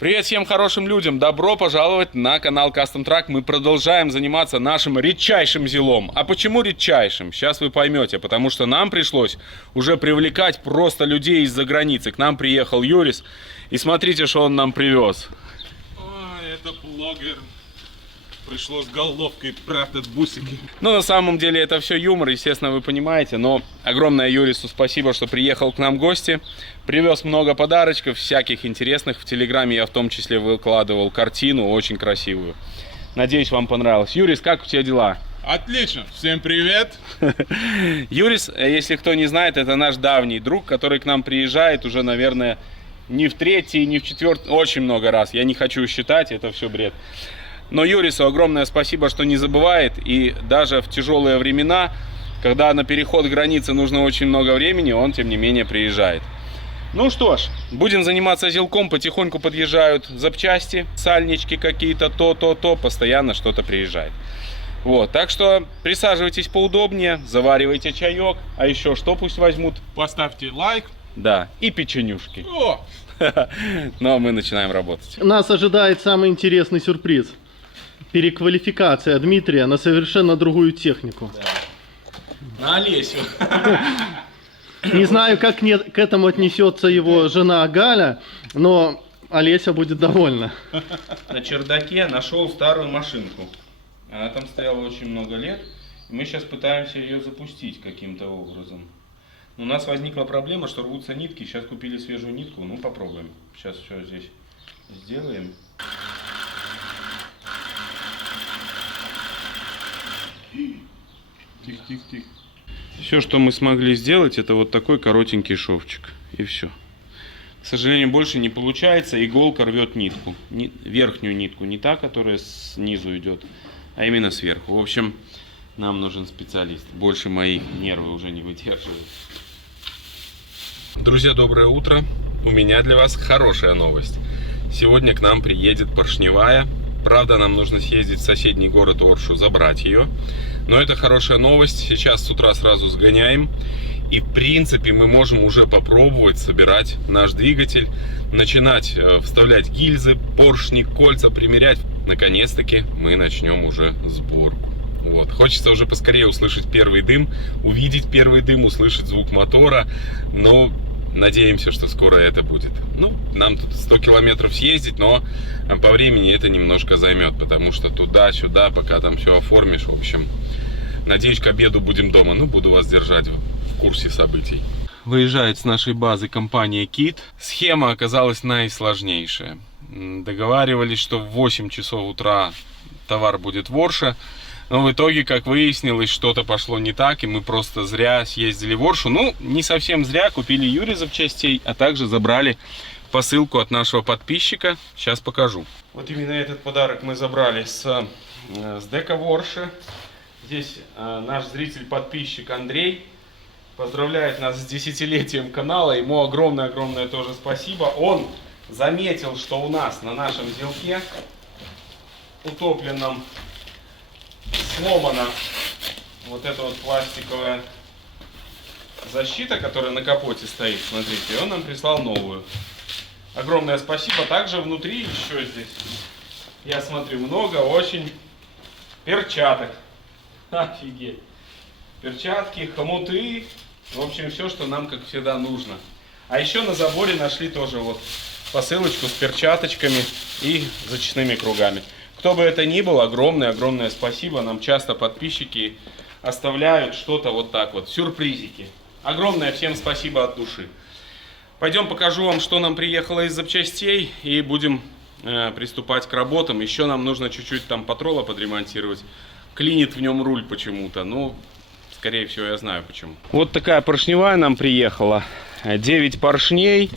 Привет всем хорошим людям! Добро пожаловать на канал Custom Truck. Мы продолжаем заниматься нашим редчайшим зилом. А почему редчайшим? Сейчас вы поймете. Потому что нам пришлось уже привлекать просто людей из-за границы. К нам приехал Юрис. И смотрите, что он нам привез. Ой, это блогер. Пришлось головкой прятать бусики. Ну, на самом деле, это все юмор, естественно, вы понимаете. Но огромное Юрису спасибо, что приехал к нам в гости. Привез много подарочков, всяких интересных. В Телеграме я в том числе выкладывал картину, очень красивую. Надеюсь, вам понравилось. Юрис, как у тебя дела? Отлично. Всем привет. Юрис, если кто не знает, это наш давний друг, который к нам приезжает уже, наверное, не в третий, не в четвертый, очень много раз. Я не хочу считать, это все бред. Но Юрису огромное спасибо, что не забывает. И даже в тяжелые времена, когда на переход границы нужно очень много времени, он, тем не менее, приезжает. Ну что ж, будем заниматься зилком. Потихоньку подъезжают запчасти, сальнички какие-то, то. Постоянно что-то приезжает. Вот, так что присаживайтесь поудобнее, заваривайте чаек. А еще что пусть возьмут? Поставьте лайк. Да, и печенюшки. О! Ну а мы начинаем работать. Нас ожидает самый интересный сюрприз. Переквалификация Дмитрия на совершенно другую технику. На Олесю. Не знаю, как к этому отнесется его жена Галя, но Олеся будет довольна. На чердаке нашел старую машинку. Она там стояла очень много лет. И мы сейчас пытаемся ее запустить каким-то образом. Но у нас возникла проблема, что рвутся нитки. Сейчас купили свежую нитку. Ну, попробуем. Сейчас все здесь сделаем. Тихо. Все, что мы смогли сделать, это вот такой коротенький шовчик. И все. К сожалению, больше не получается. Иголка рвет нитку. Верхнюю нитку, не та, которая снизу идет, а именно сверху. В общем, нам нужен специалист. Больше мои нервы уже не выдерживают. Друзья, доброе утро. У меня для вас хорошая новость. Сегодня к нам приедет поршневая. Правда, нам нужно съездить в соседний город Оршу, забрать ее. Но это хорошая новость. Сейчас с утра сразу сгоняем. И в принципе мы можем уже попробовать собирать наш двигатель. Начинать вставлять гильзы, поршни, кольца, примерять. Наконец-таки мы начнем уже сборку. Вот. Хочется уже поскорее услышать первый дым, увидеть первый дым, услышать звук мотора. Но надеемся, что скоро это будет. Ну, нам тут 100 километров съездить, но по времени это немножко займет, потому что туда-сюда, пока там все оформишь, в общем, надеюсь, к обеду будем дома. Ну, буду вас держать в курсе событий. Выезжает с нашей базы компания KIT. Схема оказалась наисложнейшая. Договаривались, что в 8 часов утра товар будет в Орше. Но в итоге, как выяснилось, что-то пошло не так, и мы просто зря съездили в Оршу. Ну, не совсем зря, купили Юрия запчастей, а также забрали посылку от нашего подписчика. Сейчас покажу. Вот именно этот подарок мы забрали с дека в Орше. Здесь наш зритель-подписчик Андрей поздравляет нас с 10-летием канала. Ему огромное-огромное тоже спасибо. Он заметил, что у нас на нашем зилке утопленном сломана вот эта вот пластиковая защита, которая на капоте стоит, смотрите, и он нам прислал новую. Огромное спасибо. Также внутри еще здесь, я смотрю, много очень перчаток. Офигеть. Перчатки, хомуты, в общем, все, что нам, как всегда, нужно. А еще на заборе нашли тоже вот посылочку с перчаточками и зачистными кругами. Кто бы это ни был, огромное спасибо. Нам часто подписчики оставляют что-то вот так вот, сюрпризики. Огромное всем спасибо от души. Пойдем покажу вам, что нам приехало из запчастей, и будем приступать к работам. Еще нам нужно чуть-чуть там патрола подремонтировать. Клинит в нем руль почему-то, ну, скорее всего, я знаю почему. Вот такая поршневая нам приехала. 9 поршней,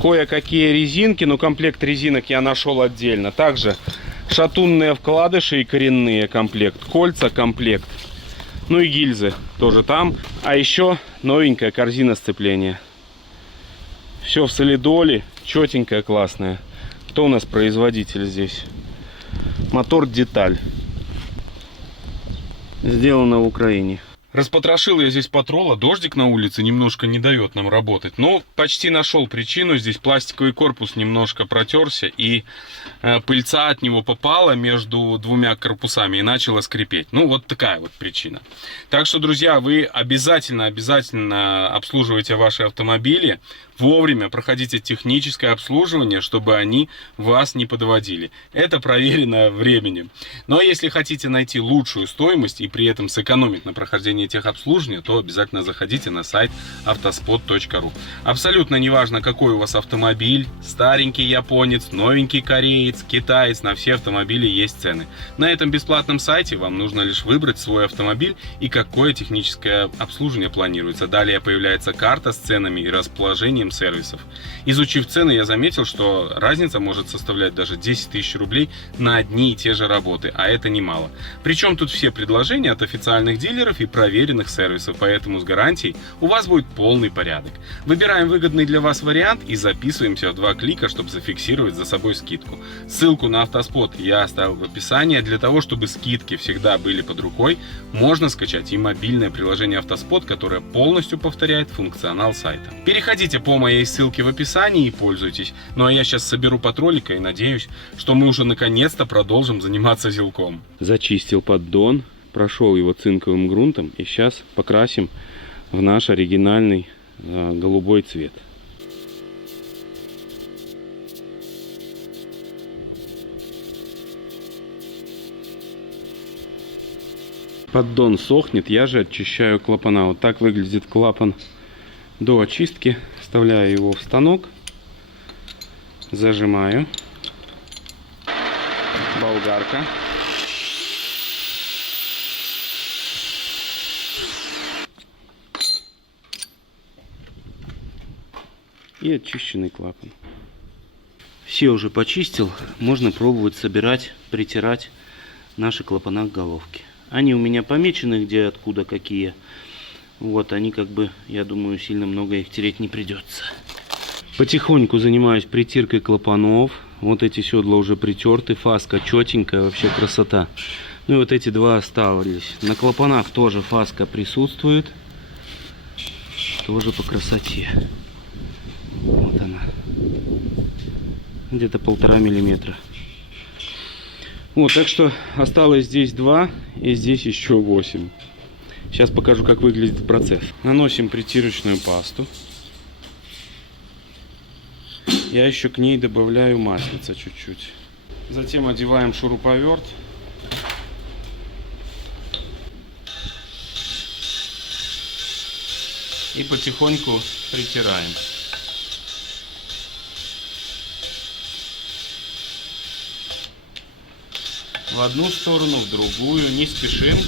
кое-какие резинки, но комплект резинок я нашел отдельно. Также шатунные вкладыши и коренные комплект, кольца комплект, ну и гильзы тоже там. А еще новенькая корзина сцепления. Все в солидоле, четенькая, классная. Кто у нас производитель здесь? Мотор Деталь. Сделано в Украине. Распотрошил я здесь патрола, дождик на улице немножко не дает нам работать. Но почти нашел причину, здесь пластиковый корпус немножко протерся и пыльца от него попала между двумя корпусами и начала скрипеть. Ну вот такая вот причина. Так что, друзья, вы обязательно обслуживайте ваши автомобили. Вовремя проходите техническое обслуживание, чтобы они вас не подводили. Это проверено временем. Но если хотите найти лучшую стоимость и при этом сэкономить на прохождении техобслуживания, то обязательно заходите на сайт autospot.ru. Абсолютно неважно, какой у вас автомобиль, старенький японец, новенький кореец, китаец, на все автомобили есть цены. На этом бесплатном сайте вам нужно лишь выбрать свой автомобиль и какое техническое обслуживание планируется. Далее появляется карта с ценами и расположением сервисов. Изучив цены, я заметил, что разница может составлять даже 10 тысяч рублей на одни и те же работы, а это немало. Причем тут все предложения от официальных дилеров и проверенных сервисов, поэтому с гарантией у вас будет полный порядок. Выбираем выгодный для вас вариант и записываемся в 2 клика, чтобы зафиксировать за собой скидку. Ссылку на Автоспот я оставил в описании. Для того, чтобы скидки всегда были под рукой, можно скачать и мобильное приложение Автоспот, которое полностью повторяет функционал сайта. Переходите по моей ссылке в описании и пользуйтесь. Ну а я сейчас соберу патролика и надеюсь, что мы уже наконец-то продолжим заниматься зилком. Зачистил поддон, прошел его цинковым грунтом и сейчас покрасим в наш оригинальный голубой цвет. Поддон сохнет, я же очищаю клапана. Вот так выглядит клапан до очистки. Вставляю его в станок, зажимаю, болгарка, и очищенный клапан. Все уже почистил, можно пробовать собирать, притирать наши клапана к головке. Они у меня помечены, где, откуда, какие. Вот, они как бы, я думаю, сильно много их тереть не придется. Потихоньку занимаюсь притиркой клапанов. Вот эти седла уже притерты, фаска четенькая, вообще красота. Ну и вот эти два остались. На клапанах тоже фаска присутствует. Тоже по красоте. Вот она. Где-то 1,5 миллиметра. Вот, так что осталось здесь 2 и здесь еще 8. Сейчас покажу, как выглядит процесс. Наносим притирочную пасту. Я еще к ней добавляю маслица чуть-чуть. Затем одеваем шуруповерт. И потихоньку притираем. В одну сторону, в другую, не спешим.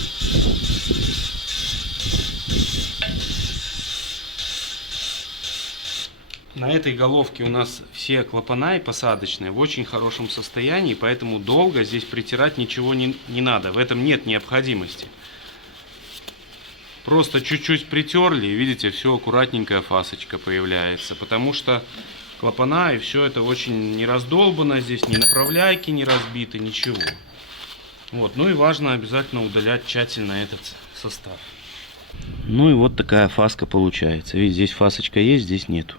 На этой головке у нас все клапана и посадочные в очень хорошем состоянии, поэтому долго здесь притирать ничего не надо. В этом нет необходимости. Просто чуть-чуть притерли, и видите, все аккуратненькая фасочка появляется, потому что клапана и все это очень не раздолбано, здесь ни направляйки не разбиты, ничего. Вот, ну и важно обязательно удалять тщательно этот состав. Ну и вот такая фаска получается. Видите, здесь фасочка есть, здесь нету.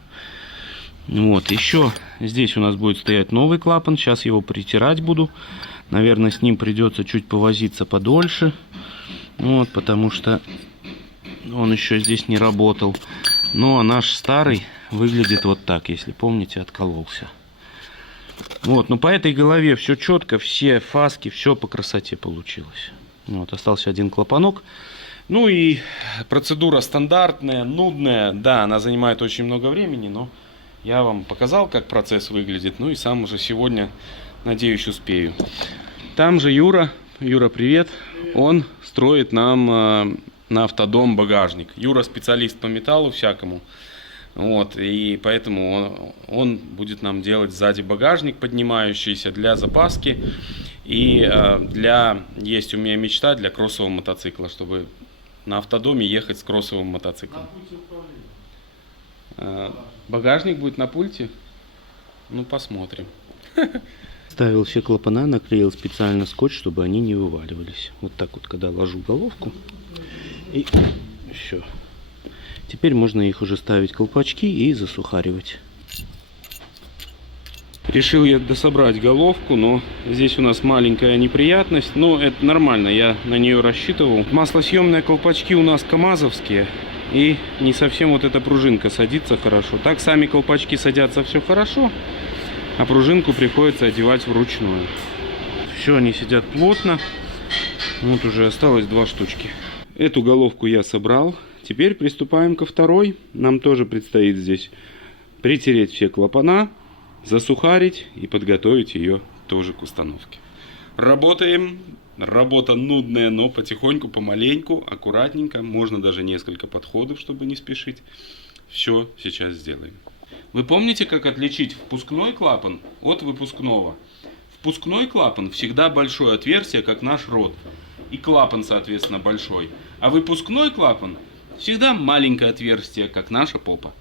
Вот, еще здесь у нас будет стоять новый клапан. Сейчас его притирать буду. Наверное, с ним придется чуть повозиться подольше. Вот, потому что он еще здесь не работал. Ну, а наш старый выглядит вот так, если помните, откололся. Вот, ну по этой голове все четко, все фаски, все по красоте получилось. Вот, остался один клапанок. Ну и процедура стандартная, нудная. Да, она занимает очень много времени, но я вам показал, как процесс выглядит. Ну и сам уже сегодня, надеюсь, успею. Там же Юра. Юра, привет. Он строит нам на автодом багажник. Юра специалист по металлу всякому. Вот, и поэтому он будет нам делать сзади багажник поднимающийся для запаски. И есть у меня мечта для кроссового мотоцикла, чтобы на автодоме ехать с кроссовым мотоциклом. Багажник будет на пульте? Ну, посмотрим. Ставил все клапана, наклеил специально скотч, чтобы они не вываливались. Вот так вот, когда ложу головку, И все. Теперь можно их уже ставить колпачки и засухаривать. Решил я дособрать головку, но здесь у нас маленькая неприятность. Но это нормально, я на нее рассчитывал. Маслосъемные колпачки у нас камазовские. И не совсем вот эта пружинка садится хорошо. Так сами колпачки садятся все хорошо, а пружинку приходится одевать вручную. Все, они сидят плотно. Вот уже осталось 2 штучки. Эту головку я собрал. Теперь приступаем ко второй. Нам тоже предстоит здесь притереть все клапана, засухарить и подготовить ее тоже к установке. Работаем. Работа нудная, но потихоньку, помаленьку, аккуратненько. Можно даже несколько подходов, чтобы не спешить. Все сейчас сделаем. Вы помните, как отличить впускной клапан от выпускного? Впускной клапан всегда большое отверстие, как наш рот. И клапан, соответственно, большой. А выпускной клапан всегда маленькое отверстие, как наша попа.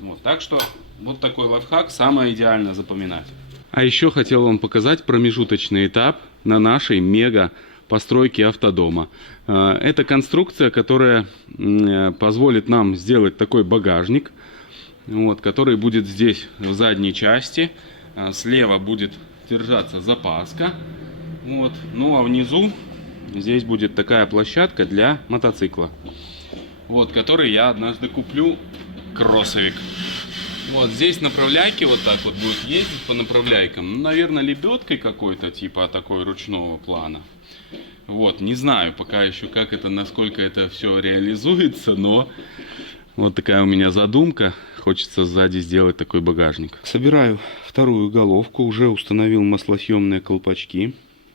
Вот, так что вот такой лайфхак самое идеально запоминать. А еще хотел вам показать промежуточный этап на нашей мега постройке автодома. Это конструкция, которая позволит нам сделать такой багажник, вот, который будет здесь в задней части. Слева будет держаться запаска. Вот. Ну а внизу здесь будет такая площадка для мотоцикла. Вот, который я однажды куплю, кроссовик. Вот здесь направляйки вот так вот будут ездить по направляйкам. Ну, наверное, лебедкой какой-то типа такой ручного плана. Вот, не знаю пока еще, как это, насколько это все реализуется, но вот такая у меня задумка. Хочется сзади сделать такой багажник. Собираю вторую головку, уже установил маслосъемные колпачки.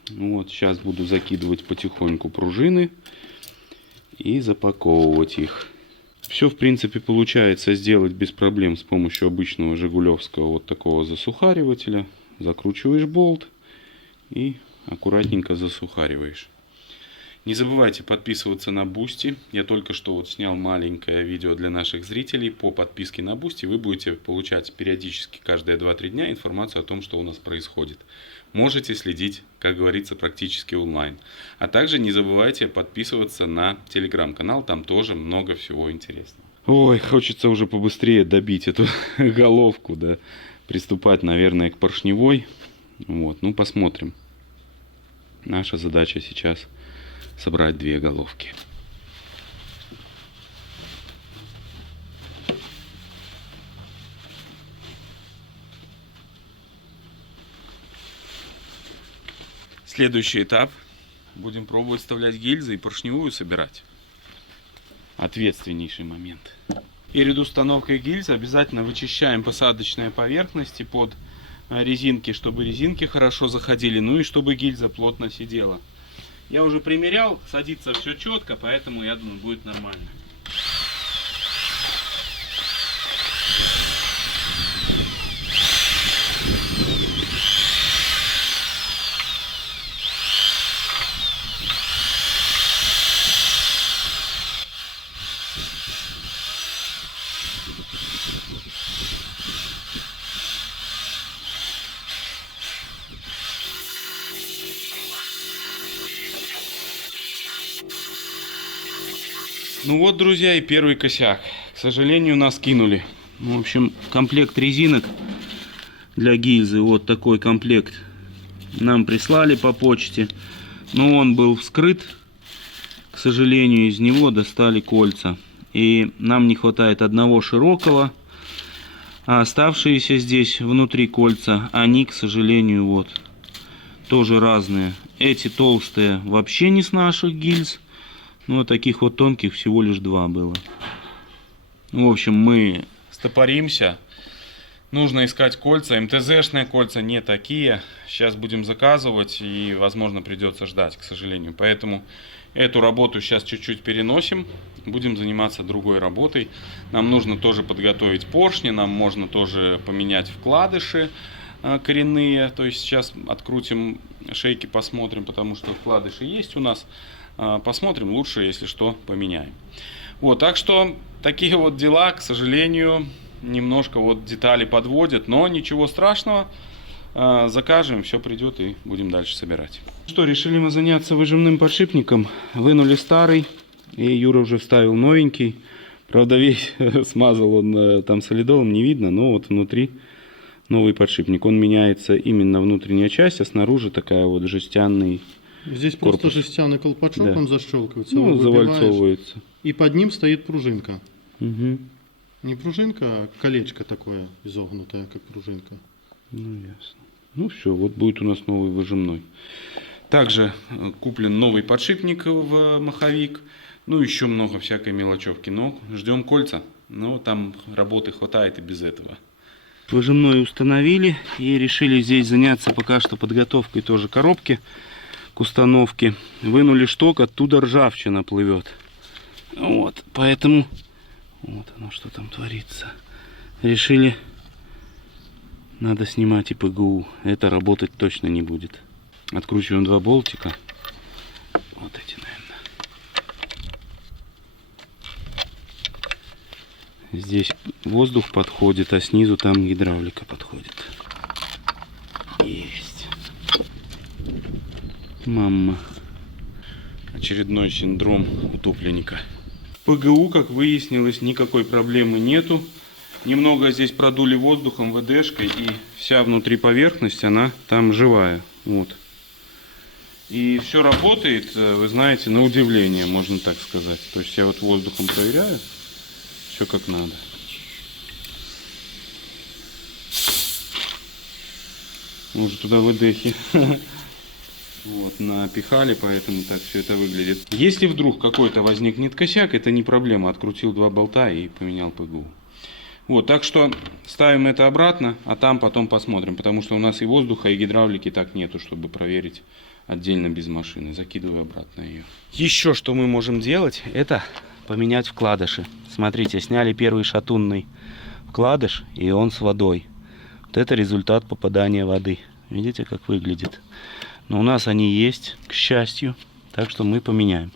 Вот, сейчас буду закидывать потихоньку пружины и запаковывать их. Все, в принципе, получается сделать без проблем с помощью обычного жигулевского вот такого засухаривателя. Закручиваешь болт и аккуратненько засухариваешь. Не забывайте подписываться на Boosty. Я только что вот снял маленькое видео для наших зрителей по подписке на Boosty. Вы будете получать периодически каждые 2-3 дня информацию о том, что у нас происходит. Можете следить, как говорится, практически онлайн. А также не забывайте подписываться на телеграм-канал, там тоже много всего интересного. Ой, хочется уже побыстрее добить эту головку, да. Приступать, наверное, к поршневой. Вот, ну посмотрим. Наша задача сейчас собрать 2 головки. Следующий этап. Будем пробовать вставлять гильзы и поршневую собирать. Ответственнейший момент. Перед установкой гильз обязательно вычищаем посадочные поверхности под резинки, чтобы резинки хорошо заходили, ну и чтобы гильза плотно сидела. Я уже примерял, садится все четко, поэтому я думаю, будет нормально. Ну вот, друзья, и первый косяк. К сожалению, нас кинули. В общем, комплект резинок для гильзы, вот такой комплект, нам прислали по почте. Но он был вскрыт. К сожалению, из него достали кольца. И нам не хватает одного широкого. А оставшиеся здесь внутри кольца, они, к сожалению, вот, тоже разные. Эти толстые вообще не с наших гильз. Ну, таких вот тонких всего лишь 2 было. В общем, мы стопоримся. Нужно искать кольца. МТЗшные кольца не такие. Сейчас будем заказывать и, возможно, придется ждать, к сожалению. Поэтому эту работу сейчас чуть-чуть переносим. Будем заниматься другой работой. Нам нужно тоже подготовить поршни. Нам можно тоже поменять вкладыши коренные. То есть сейчас открутим шейки, посмотрим, потому что вкладыши есть у нас. Посмотрим, лучше, если что, поменяем. Вот, так что такие вот дела, к сожалению, немножко вот детали подводят, но ничего страшного. Закажем, все придет и будем дальше собирать. Что, решили мы заняться выжимным подшипником. Вынули старый, И Юра уже вставил новенький. Правда, весь смазал он там солидолом, не видно, но вот внутри новый подшипник. Он меняется именно внутренняя часть, а снаружи такая вот жестяный. Здесь корпус. просто жестяный колпачок, Да. он защелкивается. Ну, его выбиваешь, завальцовывается. и под ним стоит пружинка. Угу. Не пружинка, а колечко такое изогнутое, как пружинка. Ну, ясно. Ну, все, вот будет у нас новый выжимной. Также куплен новый подшипник в маховик. Ну, еще много всякой мелочевки. Но ждем кольца. Но там работы хватает и без этого. Выжимной установили и решили здесь заняться пока что подготовкой тоже коробки к установке. Вынули шток, оттуда ржавчина плывет. Вот, поэтому вот оно что там творится. Решили, надо снимать ИПГУ. Это работать точно не будет. Откручиваем 2 болтика. Вот эти, наверное. Здесь воздух подходит, а снизу там гидравлика подходит. Есть. Мама. Очередной синдром утопленника. ПГУ, как выяснилось, никакой проблемы нету. Немного здесь продули воздухом ВДшкой, и вся внутри поверхность, она там живая. Вот. И все работает, вы знаете, на удивление, можно так сказать. То есть я вот воздухом проверяю, все как надо. Мы уже туда ВДхи вот, напихали, поэтому так все это выглядит. Если вдруг какой-то возникнет косяк, это не проблема. Открутил 2 болта и поменял ПГУ. Вот, так что ставим это обратно, а там потом посмотрим, потому что у нас и воздуха, и гидравлики так нету, чтобы проверить отдельно без машины. Закидываю обратно ее. Еще что мы можем делать, это поменять вкладыши. Смотрите, сняли первый шатунный вкладыш, и он с водой. Вот это результат попадания воды. Видите, как выглядит? Но у нас они есть, к счастью, так что мы поменяем.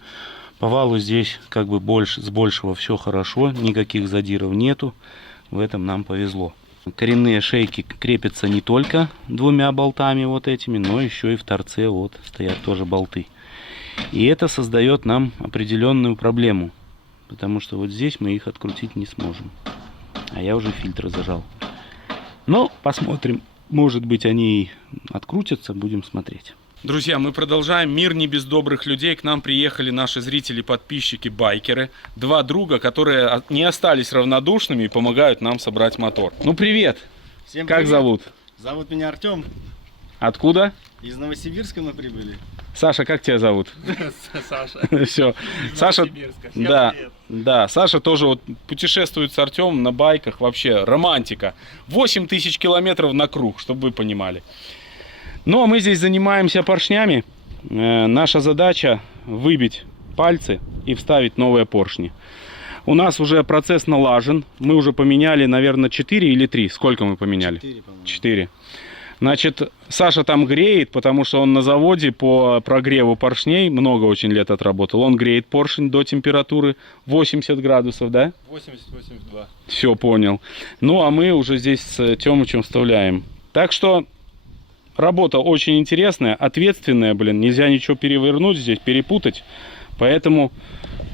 По валу здесь как бы с большего все хорошо, никаких задиров нету. В этом нам повезло. Коренные шейки крепятся не только 2 болтами вот этими, но еще и в торце вот стоят тоже болты. И это создает нам определенную проблему, потому что вот здесь мы их открутить не сможем. А я уже фильтр зажал. Но посмотрим, может быть они и открутятся, будем смотреть. Друзья, мы продолжаем. Мир не без добрых людей. К нам приехали наши зрители, подписчики, байкеры. 2 друга, которые не остались равнодушными и помогают нам собрать мотор. Ну, привет! Всем Как привет. зовут? Зовут меня Артем. Откуда? Из Новосибирска мы прибыли. Саша, как тебя зовут? Саша. Все. Саша, да, да, Саша тоже вот путешествует с Артемом на байках. Вообще романтика. 8000 километров на круг, чтобы вы понимали. Ну, а мы здесь занимаемся поршнями. Наша задача выбить пальцы и вставить новые поршни. У нас уже процесс налажен. Мы уже поменяли, наверное, 4 или 3. Сколько мы поменяли? 4, по-моему. 4. Значит, Саша там греет, потому что он на заводе по прогреву поршней много очень лет отработал. Он греет поршень до температуры 80 градусов, да? 80-82. Все, понял. Ну, а мы уже здесь с Тёмычем вставляем. Так что работа очень интересная, ответственная, блин. Нельзя ничего перевернуть здесь, перепутать. Поэтому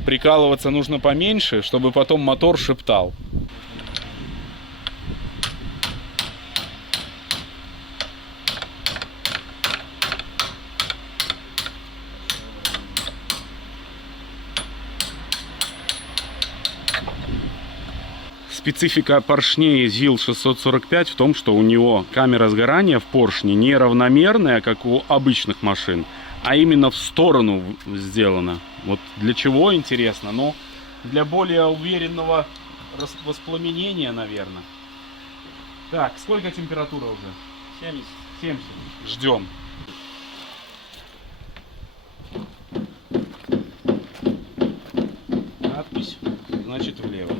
прикалываться нужно поменьше, чтобы потом мотор шептал. Специфика поршней ZIL 645 в том, что у него камера сгорания в поршне не равномерная, как у обычных машин, а именно в сторону сделана. Вот для чего, интересно, но для более уверенного воспламенения, наверное. Так, сколько температура уже? 70. 70. Ждем. Надпись, значит, влево.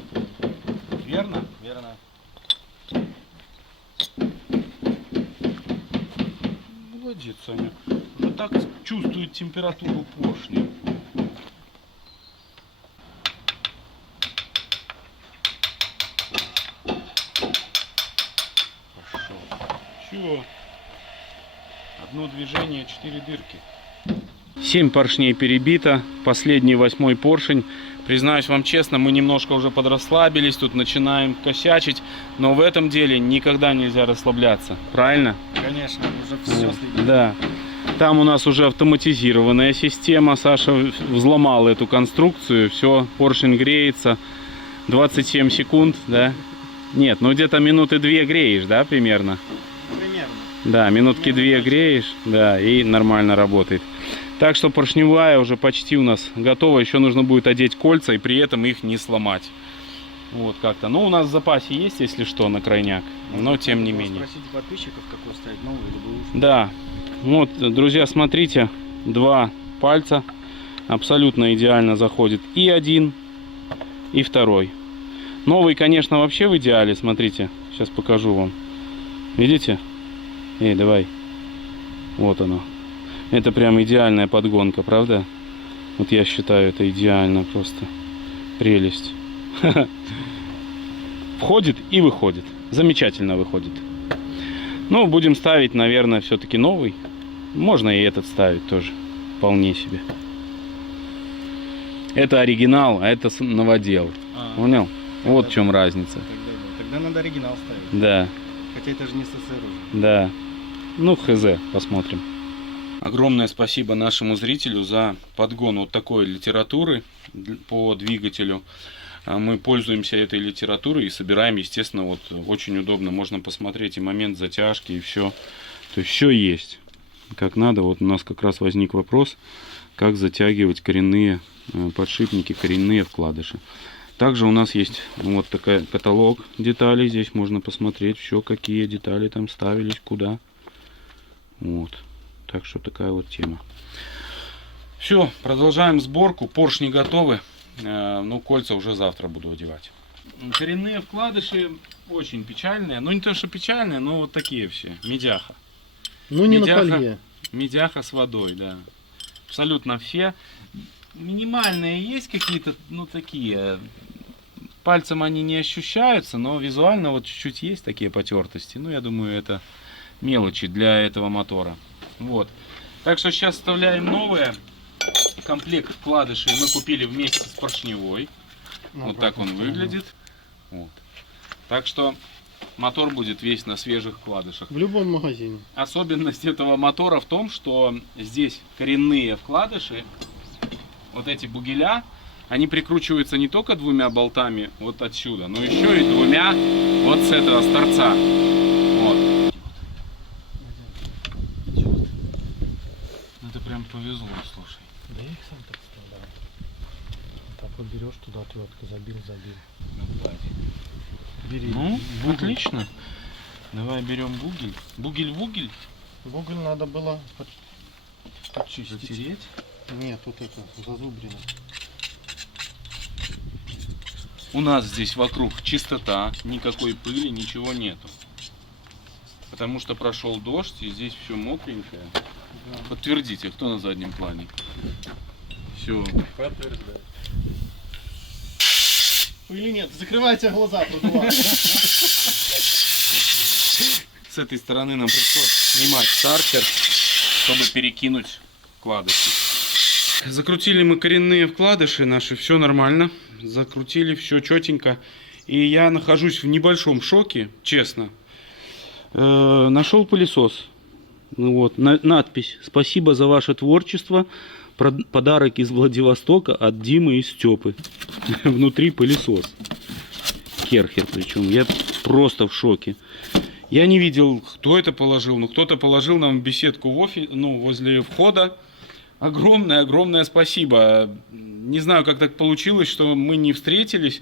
Верно? Верно. Молодец, Саня. Уже так чувствует температуру поршня. Пошел. Чё? Одно движение, 4 дырки. 7 поршней перебито, последний 8-й поршень. Признаюсь вам честно, мы немножко уже подрасслабились, тут начинаем косячить, но в этом деле никогда нельзя расслабляться, правильно? Конечно, уже все следит. Да. Там у нас уже автоматизированная система, Саша взломал эту конструкцию, все, поршень греется, 27 секунд, да? Нет, ну где-то минуты 2 греешь, да, примерно? Примерно. Да, минутки 2 греешь, да, и нормально работает. Так что поршневая уже почти у нас готова. Еще нужно будет одеть кольца и при этом их не сломать. Вот как-то. Ну, у нас в запасе есть, если что, на крайняк. Но тем не менее. Спросите подписчиков, какой ставить новый или бэушный. Да. Вот, друзья, смотрите. 2 пальца. Абсолютно идеально заходит и один, и второй. Новый, конечно, вообще в идеале. Смотрите. Сейчас покажу вам. Видите? Эй, давай. Вот оно. Это прям идеальная подгонка, правда? Вот я считаю, это идеально, просто прелесть. Входит и выходит. Замечательно выходит. Ну, будем ставить, наверное, все-таки новый. Можно и этот ставить тоже. Вполне себе. Это оригинал, а это новодел. Понял? Вот в чем разница. Тогда надо оригинал ставить. Да, Хотя это же не СССР уже. да. Ну, хз, посмотрим. Огромное спасибо нашему зрителю за подгон вот такой литературы по двигателю. Мы пользуемся этой литературой и собираем, естественно, вот очень удобно. Можно посмотреть и момент затяжки, и все. То есть все есть, как надо. Вот у нас как раз возник вопрос, как затягивать коренные подшипники, коренные вкладыши. Также у нас есть вот такой каталог деталей. Здесь можно посмотреть все, какие детали там ставились, куда. Вот. Так что такая вот тема. Все, продолжаем сборку. Поршни готовы. Ну, кольца уже завтра буду одевать. Коренные вкладыши очень печальные. Ну, не то, что печальные, но вот такие все. Медяха. Ну не Медяха. на фольге. Медяха с водой, да. Абсолютно все. Минимальные есть какие-то, ну, такие. Пальцем они не ощущаются, но визуально вот чуть-чуть есть такие потертости. Ну, я думаю, это мелочи для этого мотора. Вот. Так что сейчас вставляем новые. Комплект вкладышей мы купили вместе с поршневой. Вот так он выглядит. Вот. Так что мотор будет весь на свежих вкладышах. В любом магазине. Особенность этого мотора в том, что здесь коренные вкладыши, вот эти бугеля, они прикручиваются не только 2 болтами вот отсюда, но еще и 2 вот с этого, с торца. Вот. Это прям повезло, слушай. Да я их сам так вставляю. Так вот берешь туда отвертку, забил. Бери. Ну, отлично. Давай берем бугель. Бугель. Бугель надо было подчистить. Затереть. Нет, вот это зазубрено. У нас здесь вокруг чистота, никакой пыли, ничего нету. Потому что прошел дождь, и здесь все мокренькое. Подтвердите, кто на заднем плане. Все. Подтверждаю. Или нет? Закрывайте глаза, продувай. С этой стороны нам пришлось снимать стартер, чтобы перекинуть вкладыши. Закрутили мы коренные вкладыши наши, все нормально. Закрутили, все четенько. И я нахожусь в небольшом шоке, честно. Нашел пылесос. Ну вот, надпись: «Спасибо за ваше творчество. Подарок из Владивостока от Димы и Степы». Внутри пылесос. Керхер причем. Я просто в шоке. Я не видел, кто это положил. Но кто-то положил нам в беседку в офис, ну, возле входа. Огромное спасибо. Не знаю, как так получилось, что мы не встретились.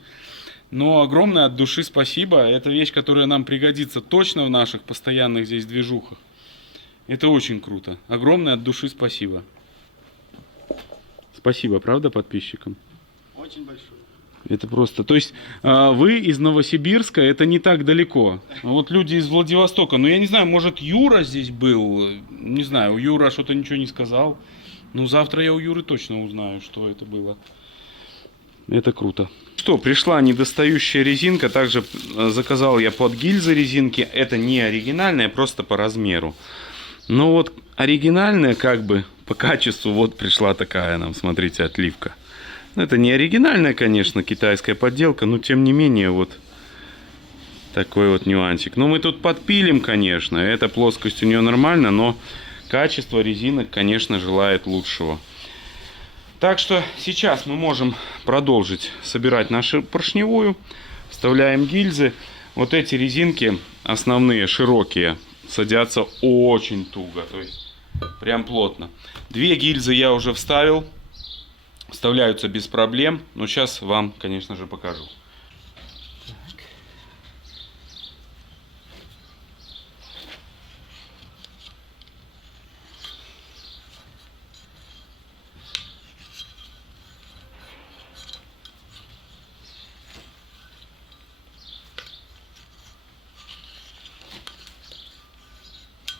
Но огромное от души спасибо. Это вещь, которая нам пригодится точно в наших постоянных здесь движухах. Это очень круто. Огромное от души спасибо. Спасибо, правда, подписчикам? Очень большой. Это просто... То есть вы из Новосибирска, это не так далеко. Вот люди из Владивостока. Ну, я не знаю, может, Юра здесь был. Не знаю, Юра что-то ничего не сказал. Ну, завтра я у Юры точно узнаю, что это было. Это круто. Что, пришла недостающая резинка. Также заказал я под гильзы резинки. Это не оригинальная, просто по размеру. Но вот оригинальная, как бы, по качеству вот пришла такая нам, смотрите, отливка. Это не оригинальная, конечно, китайская подделка, но тем не менее вот такой вот нюансик. Ну, мы тут подпилим, конечно, эта плоскость у нее нормально, но качество резинок, конечно, желает лучшего. Так что сейчас мы можем продолжить собирать нашу поршневую. Вставляем гильзы. Вот эти резинки основные, широкие, садятся очень туго, то есть прям плотно. 2 гильзы я уже вставил. Вставляются без проблем. Но сейчас вам, конечно же, покажу.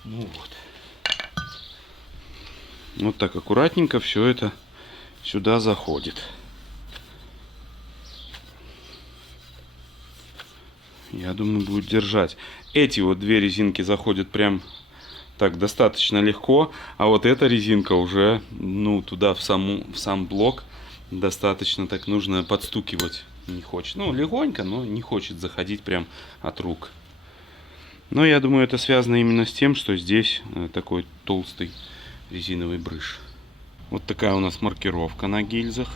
Ну вот. Вот так аккуратненько все это сюда заходит. Я думаю, будет держать. Эти вот 2 резинки заходят прям так достаточно легко, а вот эта резинка уже, ну, туда в сам блок достаточно так нужно подстукивать. Не хочет. Ну, легонько, но не хочет заходить прям от рук. Но я думаю, это связано именно с тем, что здесь такой толстый резиновый брыш. Вот такая у нас маркировка на гильзах.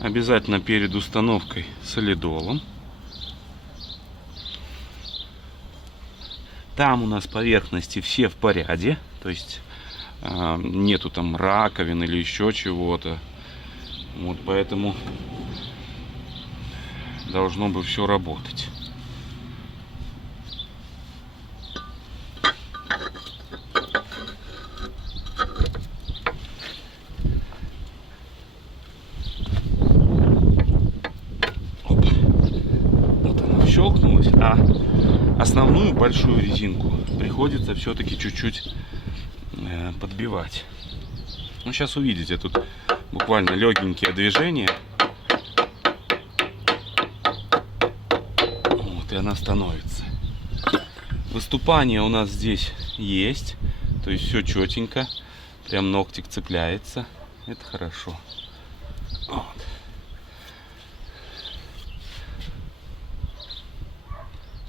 Обязательно перед установкой солидолом. Там у нас поверхности все в порядке, то есть нету там раковин или еще чего-то. Вот поэтому должно бы все работать. Щелкнулось, а основную большую резинку приходится все-таки чуть-чуть подбивать. Ну, сейчас увидите, тут буквально легенькие движения. Вот, и она становится. Выступание у нас здесь есть, то есть все четенько, прям ногтик цепляется, это хорошо. Вот.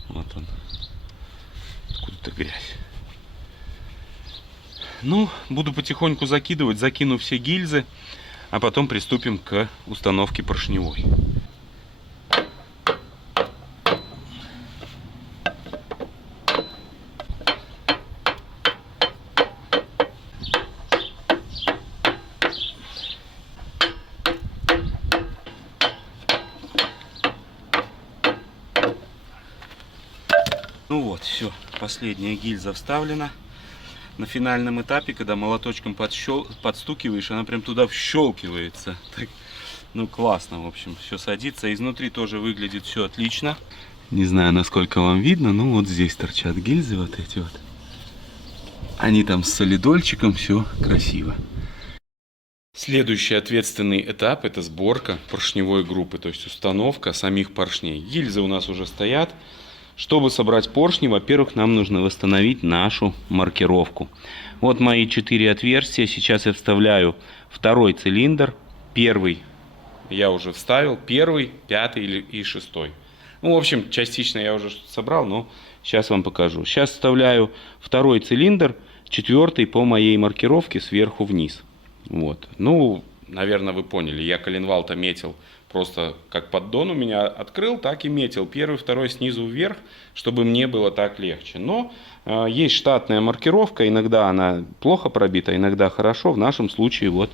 Вот он. Откуда-то грязь. Ну, буду потихоньку закидывать, закину все гильзы, а потом приступим к установке поршневой. Ну вот, все, последняя гильза вставлена. На финальном этапе, когда молоточком подстукиваешь, она прям туда вщелкивается. Так, ну классно, в общем, все садится. Изнутри тоже выглядит все отлично. Не знаю, насколько вам видно, но вот здесь торчат гильзы вот эти вот. Они там с солидольчиком, все красиво. Следующий ответственный этап — это сборка поршневой группы, то есть установка самих поршней. Гильзы у нас уже стоят. Чтобы собрать поршни, во-первых, нам нужно восстановить нашу маркировку. Вот мои 4 отверстия. Сейчас я вставляю второй цилиндр. Первый я уже вставил. Первый, 5-й и 6-й. Ну, в общем, частично я уже собрал, но сейчас вам покажу. Сейчас вставляю второй цилиндр, 4-й по моей маркировке сверху вниз. Вот. Ну, наверное, вы поняли. Я коленвал-то метил просто как поддон у меня открыл, так и метил. Первый, второй снизу вверх, чтобы мне было так легче. Но есть штатная маркировка. Иногда она плохо пробита, иногда хорошо. В нашем случае вот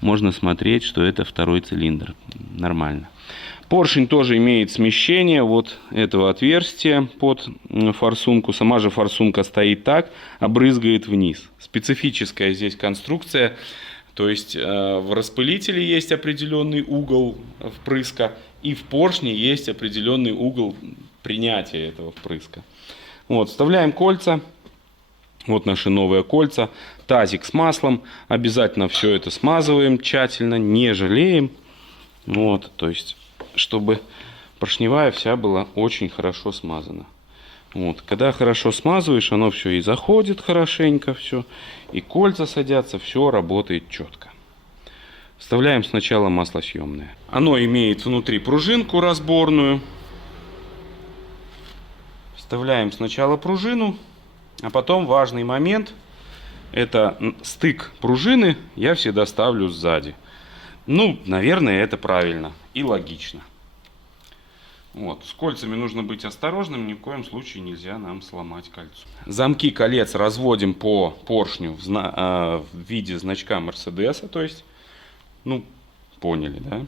можно смотреть, что это второй цилиндр. Нормально. Поршень тоже имеет смещение вот этого отверстия под форсунку. Сама же форсунка стоит так, а брызгает вниз. Специфическая здесь конструкция. То есть в распылителе есть определенный угол впрыска, и в поршне есть определенный угол принятия этого впрыска. Вот, вставляем кольца. Вот наши новые кольца. Тазик с маслом. Обязательно все это смазываем тщательно, не жалеем. Вот, то есть, чтобы поршневая вся была очень хорошо смазана. Вот, когда хорошо смазываешь, оно все и заходит хорошенько, все, и кольца садятся, все работает четко. Вставляем сначала масло съемное. Оно имеет внутри пружинку разборную. Вставляем сначала пружину, а потом важный момент, это стык пружины я всегда ставлю сзади. Ну, наверное, это правильно и логично. Вот. С кольцами нужно быть осторожным, ни в коем случае нельзя нам сломать кольцо. Замки колец разводим по поршню в виде значка Мерседеса, то есть, ну, поняли, да?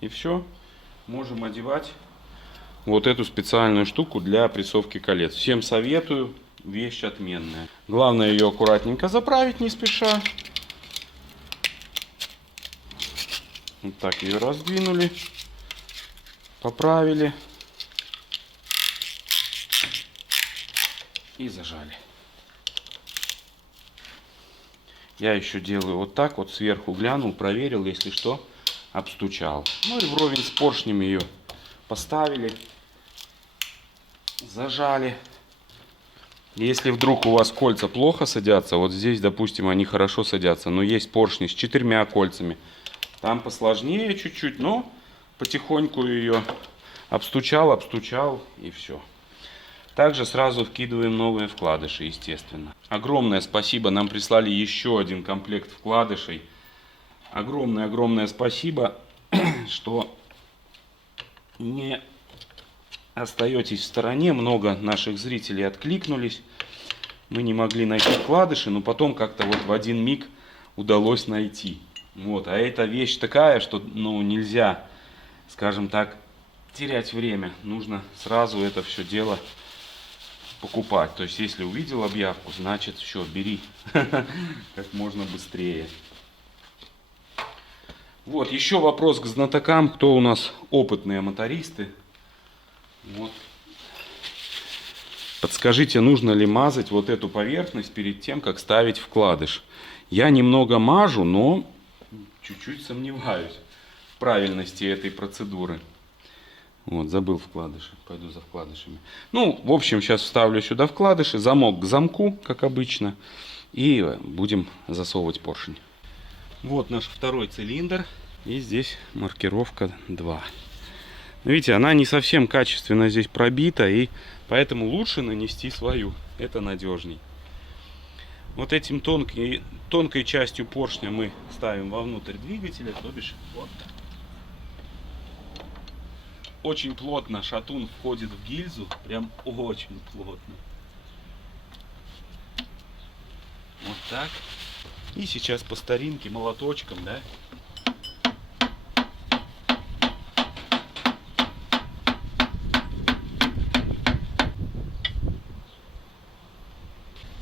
И все, можем одевать вот эту специальную штуку для прессовки колец. Всем советую, вещь отменная. Главное ее аккуратненько заправить не спеша. Вот так ее раздвинули, поправили и зажали. Я еще делаю вот так, вот сверху глянул, проверил, если что, обстучал. Ну и вровень с поршнем ее поставили, зажали. Если вдруг у вас кольца плохо садятся, вот здесь, допустим, они хорошо садятся, но есть поршни с 4 кольцами, там посложнее чуть-чуть, но потихоньку ее обстучал и все. Также сразу вкидываем новые вкладыши, естественно. Огромное спасибо, нам прислали еще один комплект вкладышей. Огромное спасибо, что не остаетесь в стороне. Много наших зрителей откликнулись. Мы не могли найти вкладыши, но потом как-то вот в один миг удалось найти. Вот. А эта вещь такая, что ну, нельзя, скажем так, терять время. Нужно сразу это все дело покупать. То есть, если увидел объявку, значит, все, бери как можно быстрее. Вот, еще вопрос к знатокам, кто у нас опытные мотористы. Вот. Подскажите, нужно ли мазать вот эту поверхность перед тем, как ставить вкладыш? Я немного мажу, но чуть-чуть сомневаюсь в правильности этой процедуры. Вот, забыл вкладыши, пойду за вкладышами. Ну, в общем, сейчас вставлю сюда вкладыши, замок к замку, как обычно, и будем засовывать поршень. Вот наш второй цилиндр, и здесь маркировка 2. Видите, она не совсем качественно здесь пробита, и поэтому лучше нанести свою, это надежней. Вот этим тонкой частью поршня мы ставим вовнутрь двигателя, то бишь вот так. Очень плотно шатун входит в гильзу, прям очень плотно. Вот так. И сейчас по старинке молоточком, да?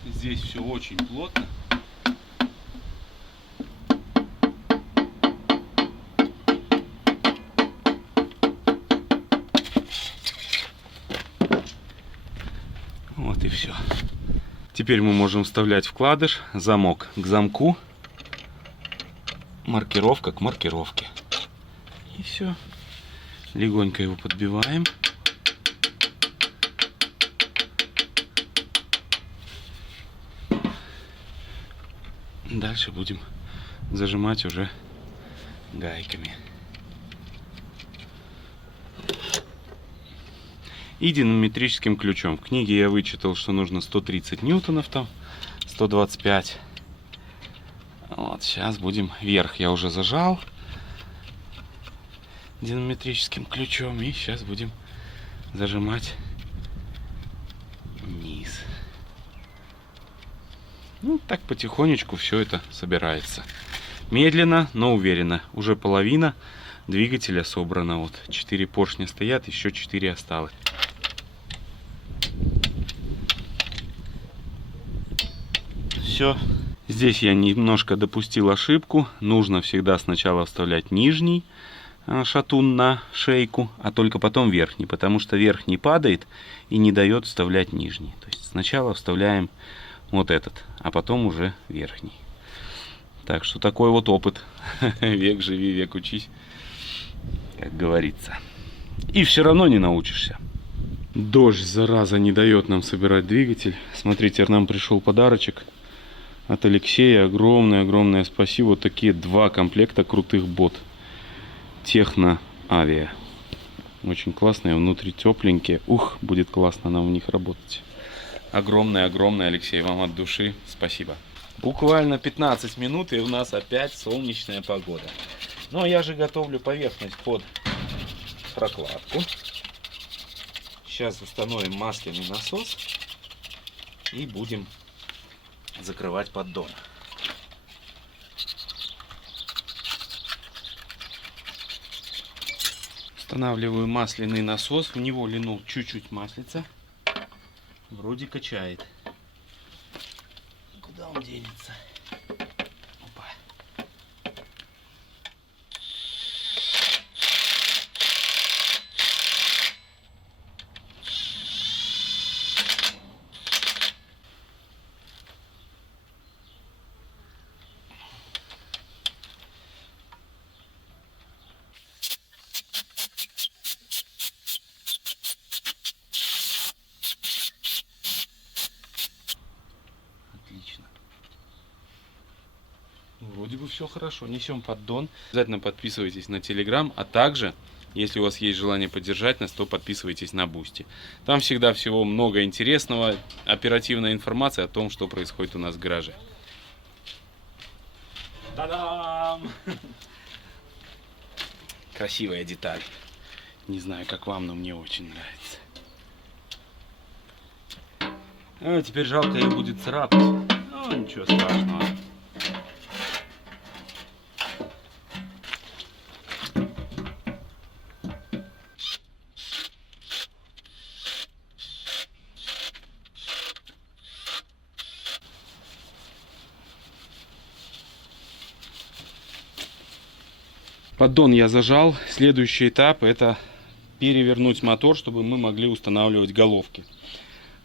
Здесь все очень плотно. Вот и все. Теперь мы можем вставлять вкладыш, замок к замку, маркировка к маркировке. И все. Легонько его подбиваем. Дальше будем зажимать уже гайками. И динамометрическим ключом. В книге я вычитал, что нужно 130 ньютонов, там 125. Вот, сейчас будем вверх. Я уже зажал динамометрическим ключом. И сейчас будем зажимать вниз. Ну, так потихонечку все это собирается. Медленно, но уверенно. Уже половина двигателя собрана. Вот 4 поршня стоят, еще 4 осталось. Все. Здесь я немножко допустил ошибку. Нужно всегда сначала вставлять нижний шатун на шейку, а только потом верхний, потому что верхний падает и не дает вставлять нижний. То есть сначала вставляем вот этот, а потом уже верхний. Так что такой вот опыт. Век живи, век учись, как говорится. И все равно не научишься. Дождь, зараза, не дает нам собирать двигатель. Смотрите, нам пришел подарочек от Алексея. Огромное спасибо. Вот такие 2 комплекта крутых бот. Техно Авиа. Очень классные, внутри тепленькие. Ух, будет классно нам в них работать. Огромное, Алексей, вам от души спасибо. Буквально 15 минут, и у нас опять солнечная погода. Но я же готовлю поверхность под прокладку. Сейчас установим масляный насос и будем закрывать поддон. Устанавливаю масляный насос, в него линул чуть-чуть маслица. Вроде качает. Куда он денется? Опа. Отлично. Вроде бы все хорошо. Несем поддон. Обязательно подписывайтесь на Telegram, а также, если у вас есть желание поддержать нас, то подписывайтесь на Boosty. Там всегда всего много интересного, оперативная информация о том, что происходит у нас в гараже. Та-дам! Красивая деталь. Не знаю, как вам, но мне очень нравится. А теперь жалко ее будет царапать. Ну, ничего страшного. Поддон я зажал. Следующий этап — это перевернуть мотор, чтобы мы могли устанавливать головки.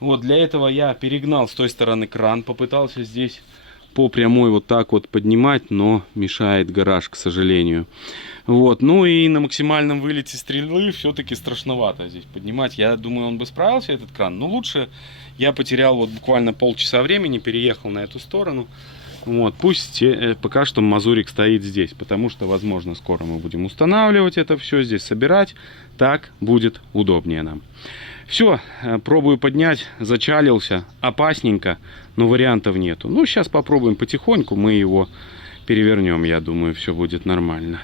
Вот для этого я перегнал с той стороны кран, попытался здесь по прямой вот так вот поднимать, но мешает гараж, к сожалению. Вот, ну и на максимальном вылете стрелы все-таки страшновато здесь поднимать. Я думаю, он бы справился, этот кран, но лучше я потерял вот буквально полчаса времени, переехал на эту сторону. Вот, пусть пока что мазурик стоит здесь, потому что, возможно, скоро мы будем устанавливать это все, здесь собирать. Так будет удобнее нам. Все, пробую поднять, зачалился, опасненько, но вариантов нету. Ну, сейчас попробуем потихоньку, мы его перевернем, я думаю, все будет нормально.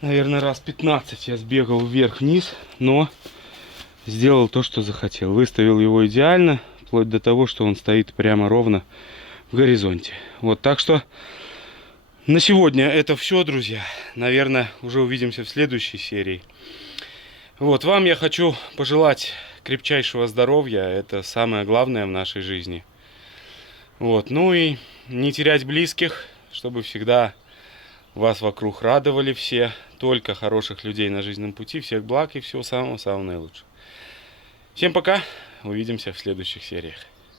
Наверное, раз 15 я сбегал вверх-вниз, но сделал то, что захотел. Выставил его идеально, вплоть до того, что он стоит прямо ровно в горизонте. Вот, так что на сегодня это все, друзья. Наверное, уже увидимся в следующей серии. Вот, вам я хочу пожелать крепчайшего здоровья. Это самое главное в нашей жизни. Вот, ну и не терять близких, чтобы всегда вас вокруг радовали все. Только хороших людей на жизненном пути. Всех благ и всего самого-самого наилучшего. Всем пока. Увидимся в следующих сериях.